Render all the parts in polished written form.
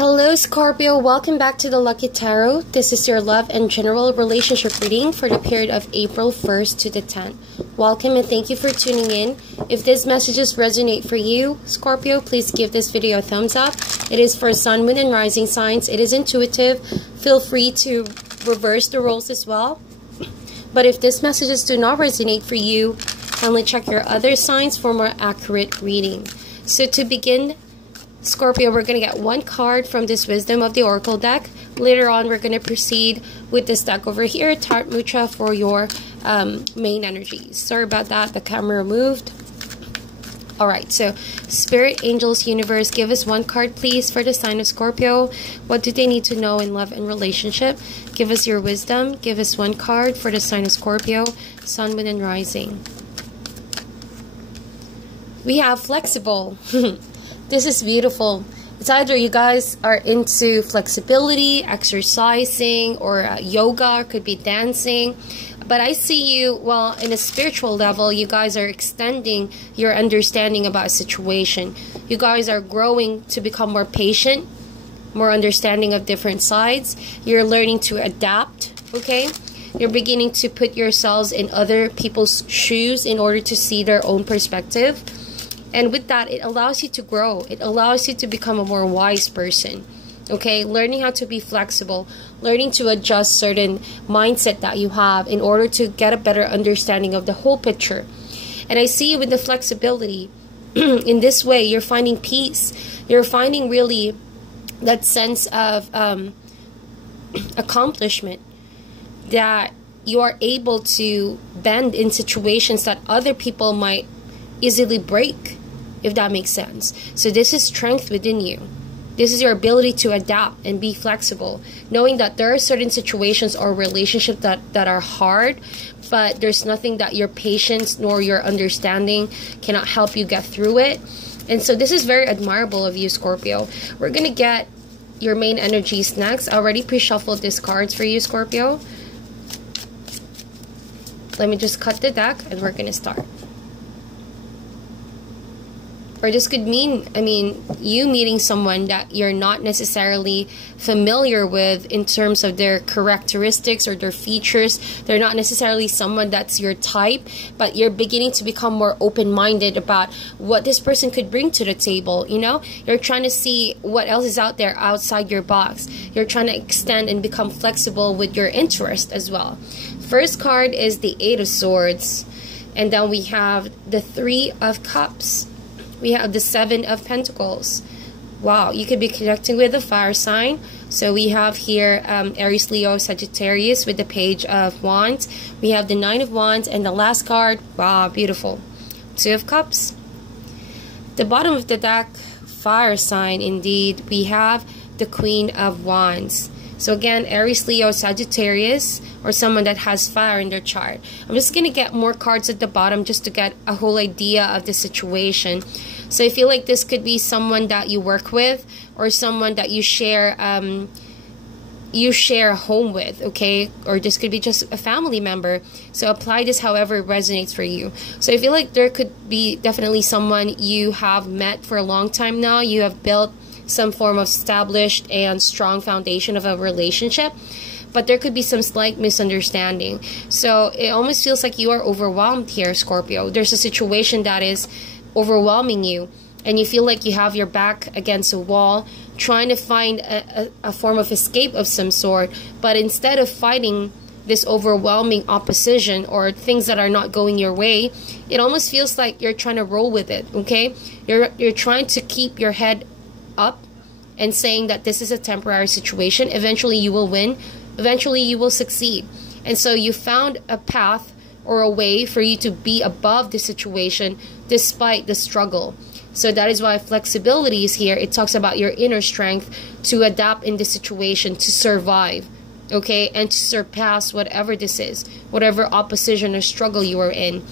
Hello Scorpio, welcome back to the Lucky Tarot. This is your love and general relationship reading for the period of April 1st to the 10th. Welcome and thank you for tuning in. If these messages resonate for you, Scorpio, please give this video a thumbs up. It is for Sun, Moon, and Rising signs. It is intuitive. Feel free to reverse the roles as well. But if these messages do not resonate for you, kindly check your other signs for more accurate reading. So to begin, Scorpio, we're going to get one card from this Wisdom of the Oracle deck. Later on, we're going to proceed with this deck over here, Tarot Mucha, for your main energies. Sorry about that, the camera moved. Alright, so Spirit, Angels, Universe, give us one card, please, for the sign of Scorpio. What do they need to know in love and relationship? Give us your wisdom. Give us one card for the sign of Scorpio, Sun, Moon, and Rising. We have flexible. This is beautiful. It's either you guys are into flexibility, exercising, or yoga, could be dancing. But I see you, well, in a spiritual level, you guys are extending your understanding about a situation. You guys are growing to become more patient, more understanding of different sides. You're learning to adapt, okay? You're beginning to put yourselves in other people's shoes in order to see their own perspective. And with that, it allows you to grow. It allows you to become a more wise person. Okay, learning how to be flexible, learning to adjust certain mindset that you have in order to get a better understanding of the whole picture. And I see you with the flexibility. In this way, you're finding peace. You're finding really that sense of accomplishment, that you are able to bend in situations that other people might easily break, if that makes sense. So this is strength within you. This is your ability to adapt and be flexible, knowing that there are certain situations or relationships that are hard, but there's nothing that your patience nor your understanding cannot help you get through it. And so this is very admirable of you, Scorpio. We're going to get your main energies next. I already pre-shuffled these cards for you, Scorpio. Let me just cut the deck and we're going to start. Or this could mean, you meeting someone that you're not necessarily familiar with in terms of their characteristics or their features. They're not necessarily someone that's your type, but you're beginning to become more open-minded about what this person could bring to the table, you know? You're trying to see what else is out there outside your box. You're trying to extend and become flexible with your interest as well. First card is the Eight of Swords, and then we have the Three of Cups. We have the Seven of Pentacles. Wow, you could be connecting with a fire sign. So we have here Aries, Leo, Sagittarius with the Page of Wands. We have the Nine of Wands, and the last card, wow, beautiful, Two of Cups. The bottom of the deck, fire sign indeed. We have the Queen of Wands. So again, Aries, Leo, Sagittarius, or someone that has fire in their chart. I'm just going to get more cards at the bottom just to get a whole idea of the situation. So I feel like this could be someone that you work with or someone that you share a home with, okay? Or this could be just a family member. So apply this however it resonates for you. So I feel like there could be definitely someone you have met for a long time now. You have built some form of established and strong foundation of a relationship, but there could be some slight misunderstanding. So it almost feels like you are overwhelmed here, Scorpio. There's a situation that is overwhelming you, and you feel like you have your back against a wall, trying to find a form of escape of some sort, but instead of fighting this overwhelming opposition or things that are not going your way, it almost feels like you're trying to roll with it, okay? You're trying to keep your head up and saying that this is a temporary situation. Eventually you will win. Eventually you will succeed. And so you found a path or a way for you to be above the situation despite the struggle. So that is why flexibility is here. It talks about your inner strength to adapt in the situation, to survive, okay, and to surpass whatever this is, whatever opposition or struggle you are in.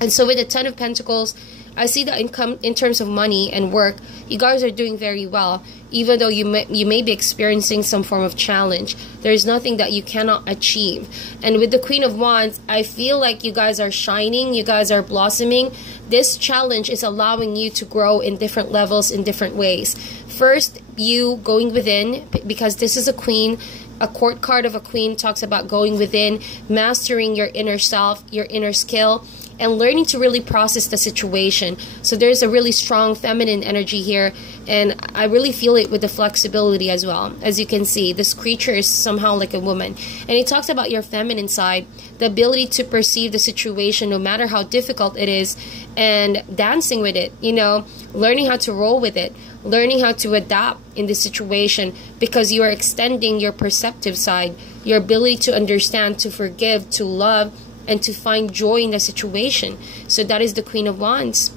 And so with the Ten of Pentacles, I see that in terms of money and work, you guys are doing very well. Even though you may be experiencing some form of challenge, there is nothing that you cannot achieve. And with the Queen of Wands, I feel like you guys are shining, you guys are blossoming. This challenge is allowing you to grow in different levels, in different ways. First, you going within, because this is a queen. A court card of a queen talks about going within, mastering your inner self, your inner skill, and learning to really process the situation. So there's a really strong feminine energy here, and I really feel it with the flexibility as well. As you can see, this creature is somehow like a woman. And it talks about your feminine side, the ability to perceive the situation no matter how difficult it is, and dancing with it, you know, learning how to roll with it, learning how to adapt in this situation, because you are extending your perceptive side, your ability to understand, to forgive, to love, and to find joy in the situation. So that is the Queen of Wands.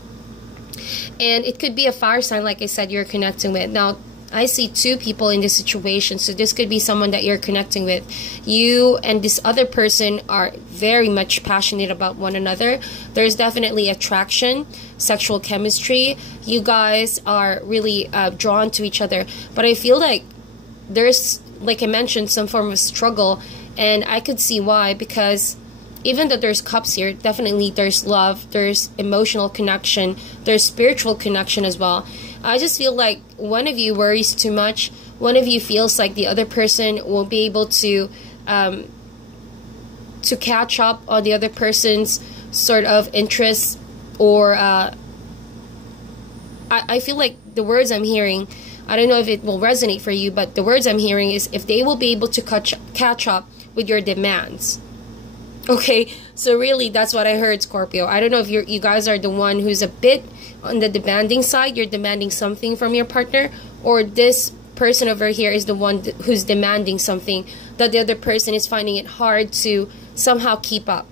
And it could be a fire sign, like I said, you're connecting with. Now, I see two people in this situation. So this could be someone that you're connecting with. You and this other person are very much passionate about one another. There's definitely attraction, sexual chemistry. You guys are really drawn to each other. But I feel like there's, like I mentioned, some form of struggle. And I could see why, because even though there's cups here, definitely there's love, there's emotional connection, there's spiritual connection as well. I just feel like one of you worries too much. One of you feels like the other person won't be able to catch up on the other person's sort of interests, or I feel like the words I'm hearing, I don't know if it will resonate for you, but the words I'm hearing is if they will be able to catch up with your demands. Okay, so really that's what I heard, Scorpio. I don't know if you guys are the one who's a bit on the demanding side, you're demanding something from your partner, or this person over here is the one who's demanding something that the other person is finding it hard to somehow keep up.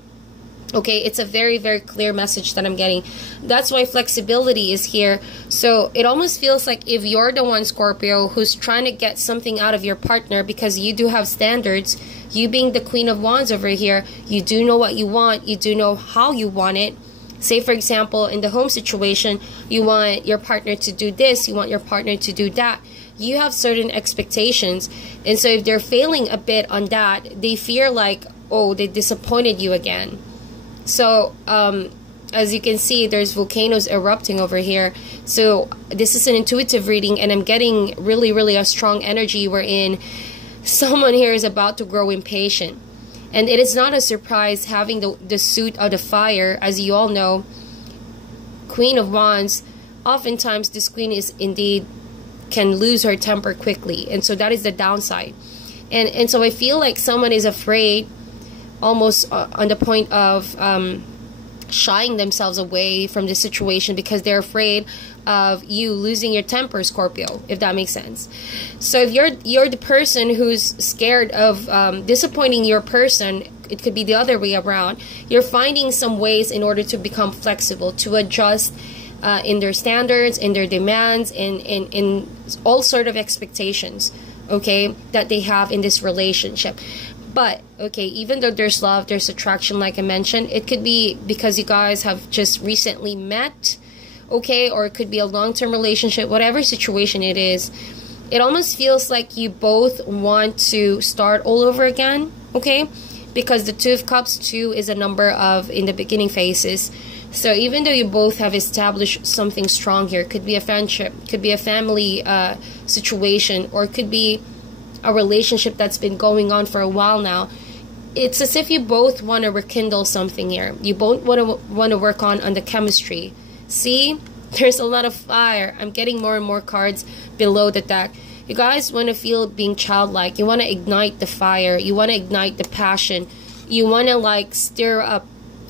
Okay, it's a very, very clear message that I'm getting. That's why flexibility is here. So it almost feels like if you're the one, Scorpio, who's trying to get something out of your partner, because you do have standards, you being the Queen of Wands over here, you do know what you want, you do know how you want it. Say, for example, in the home situation, you want your partner to do this, you want your partner to do that. You have certain expectations. And so if they're failing a bit on that, they fear like, oh, they disappointed you again. So, as you can see, there's volcanoes erupting over here. So this is an intuitive reading, and I'm getting really, really a strong energy wherein someone here is about to grow impatient. And it is not a surprise having the suit of the fire. As you all know, Queen of Wands, oftentimes this queen is indeed can lose her temper quickly. And so that is the downside. And so I feel like someone is afraid, almost on the point of shying themselves away from the situation because they're afraid of you losing your temper, Scorpio, if that makes sense. So if you're the person who's scared of disappointing your person, it could be the other way around. You're finding some ways in order to become flexible, to adjust in their standards, in their demands, in all sort of expectations, okay, that they have in this relationship. But, okay, even though there's love, there's attraction, like I mentioned, it could be because you guys have just recently met, okay, or it could be a long-term relationship, whatever situation it is. It almost feels like you both want to start all over again, okay, because the Two of Cups, 2 is a number of in the beginning phases. So even though you both have established something strong here, could be a friendship, could be a family situation, or it could be a relationship that's been going on for a while now, it's as if you both want to rekindle something here. You both want to work on the chemistry. See, there's a lot of fire. I'm getting more and more cards below the deck. You guys want to feel being childlike. You want to ignite the fire. You want to ignite the passion. You want to like stir up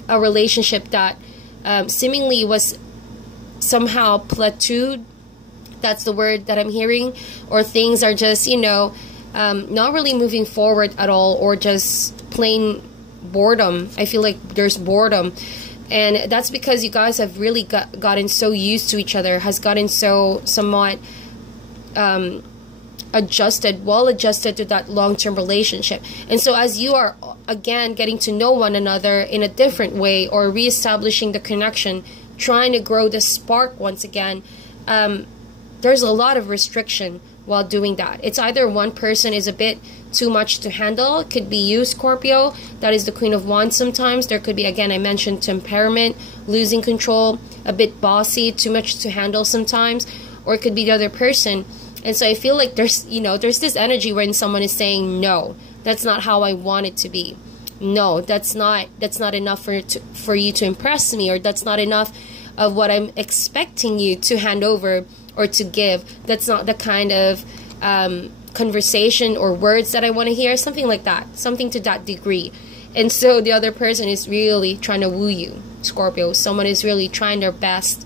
a relationship that seemingly was somehow plateaued. That's the word that I'm hearing. Or things are just, you know, not really moving forward at all, or just plain boredom. I feel like there's boredom, and that's because you guys have really gotten so used to each other, has gotten so somewhat well adjusted to that long-term relationship. And so as you are again getting to know one another in a different way, or reestablishing the connection, trying to grow the spark once again, there's a lot of restriction while doing that. It's either one person is a bit too much to handle. It could be you, Scorpio, that is the Queen of Wands sometimes. There could be, again, I mentioned temperament, losing control, a bit bossy, too much to handle sometimes. Or it could be the other person And so I feel like there's, you know, there's this energy when someone is saying, no, that's not how I want it to be. No, that's not enough for you to impress me, or that's not enough of what I'm expecting you to hand over or to give. That's not the kind of conversation or words that I want to hear, something like that, something to that degree. And so the other person is really trying to woo you, Scorpio. Someone is really trying their best,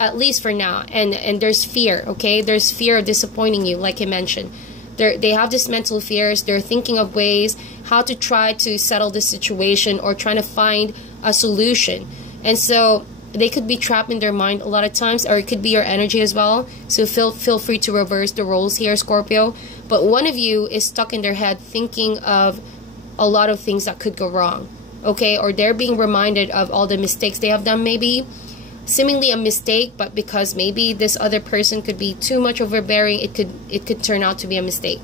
at least for now. And there's fear, okay? There's fear of disappointing you, like I mentioned. They have this mental fears. They're thinking of ways how to try to settle the situation or trying to find a solution. And so they could be trapped in their mind a lot of times, or it could be your energy as well. So feel free to reverse the roles here, Scorpio. But one of you is stuck in their head thinking of a lot of things that could go wrong, okay? Or they're being reminded of all the mistakes they have done, maybe seemingly a mistake, but because maybe this other person could be too much overbearing, it could turn out to be a mistake.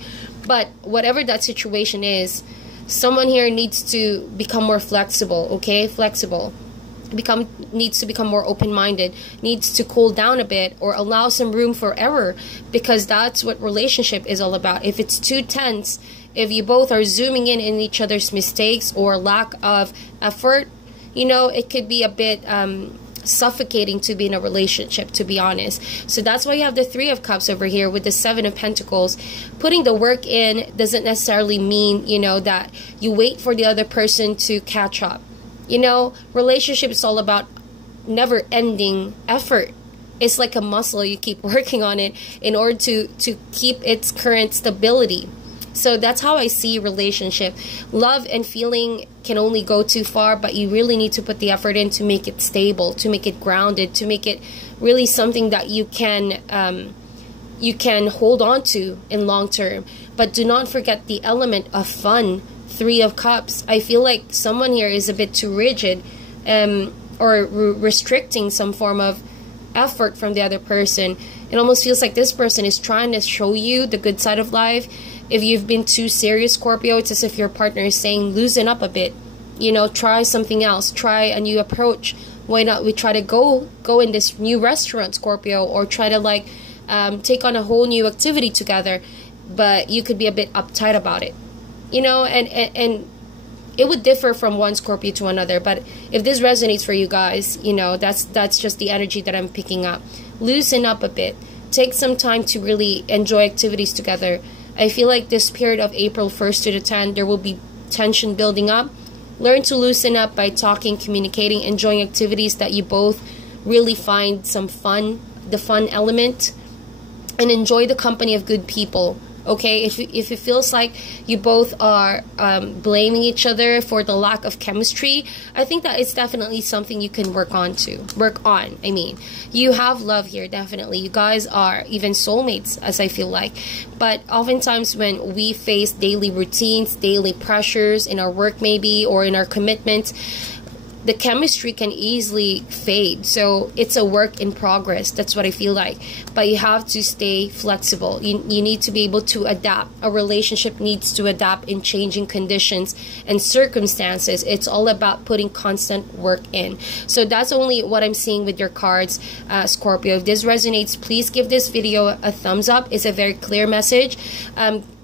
But whatever that situation is, someone here needs to become more flexible, okay? Flexible. Needs to become more open-minded, needs to cool down a bit, or allow some room for error, because that's what relationship is all about. If it's too tense, if you both are zooming in each other's mistakes or lack of effort, you know, it could be a bit suffocating to be in a relationship, to be honest. So that's why you have the Three of Cups over here with the Seven of Pentacles. Putting the work in doesn't necessarily mean, you know, that you wait for the other person to catch up. You know, relationship is all about never-ending effort. It's like a muscle. You keep working on it in order to keep its current stability. So that's how I see relationship. Love and feeling can only go too far, but you really need to put the effort in to make it stable, to make it grounded, to make it really something that you can hold on to in long term. But do not forget the element of fun. Three of Cups. I feel like someone here is a bit too rigid, or restricting some form of effort from the other person. It almost feels like this person is trying to show you the good side of life. If you've been too serious, Scorpio, it's as if your partner is saying, loosen up a bit. You know, try something else. Try a new approach. Why not we try to go in this new restaurant, Scorpio, or try to like take on a whole new activity together. But you could be a bit uptight about it. You know, and it would differ from one Scorpio to another. But if this resonates for you guys, you know, that's just the energy that I'm picking up. Loosen up a bit. Take some time to really enjoy activities together. I feel like this period of April 1st to the 10th, there will be tension building up. Learn to loosen up by talking, communicating, enjoying activities that you both really find some fun, the fun element, and enjoy the company of good people. Okay, if it feels like you both are blaming each other for the lack of chemistry, I think that it's definitely something you can work on. I mean, you have love here, definitely. You guys are even soulmates, as I feel like. But oftentimes when we face daily routines, daily pressures in our work maybe, or in our commitments, the chemistry can easily fade. So it's a work in progress. That's what I feel like. But you have to stay flexible. You need to be able to adapt. A relationship needs to adapt in changing conditions and circumstances. It's all about putting constant work in. So that's only what I'm seeing with your cards, Scorpio. If this resonates, please give this video a thumbs up. It's a very clear message.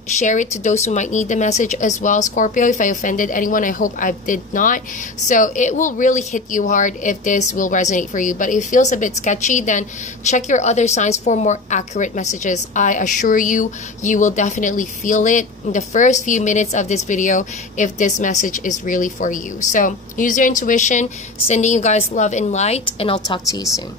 Share it to those who might need the message as well, Scorpio. If I offended anyone, I hope I did not. So it will really hit you hard if this will resonate for you. But if it feels a bit sketchy, then check your other signs for more accurate messages. I assure you, you will definitely feel it in the first few minutes of this video if this message is really for you. So use your intuition. Sending you guys love and light, and I'll talk to you soon.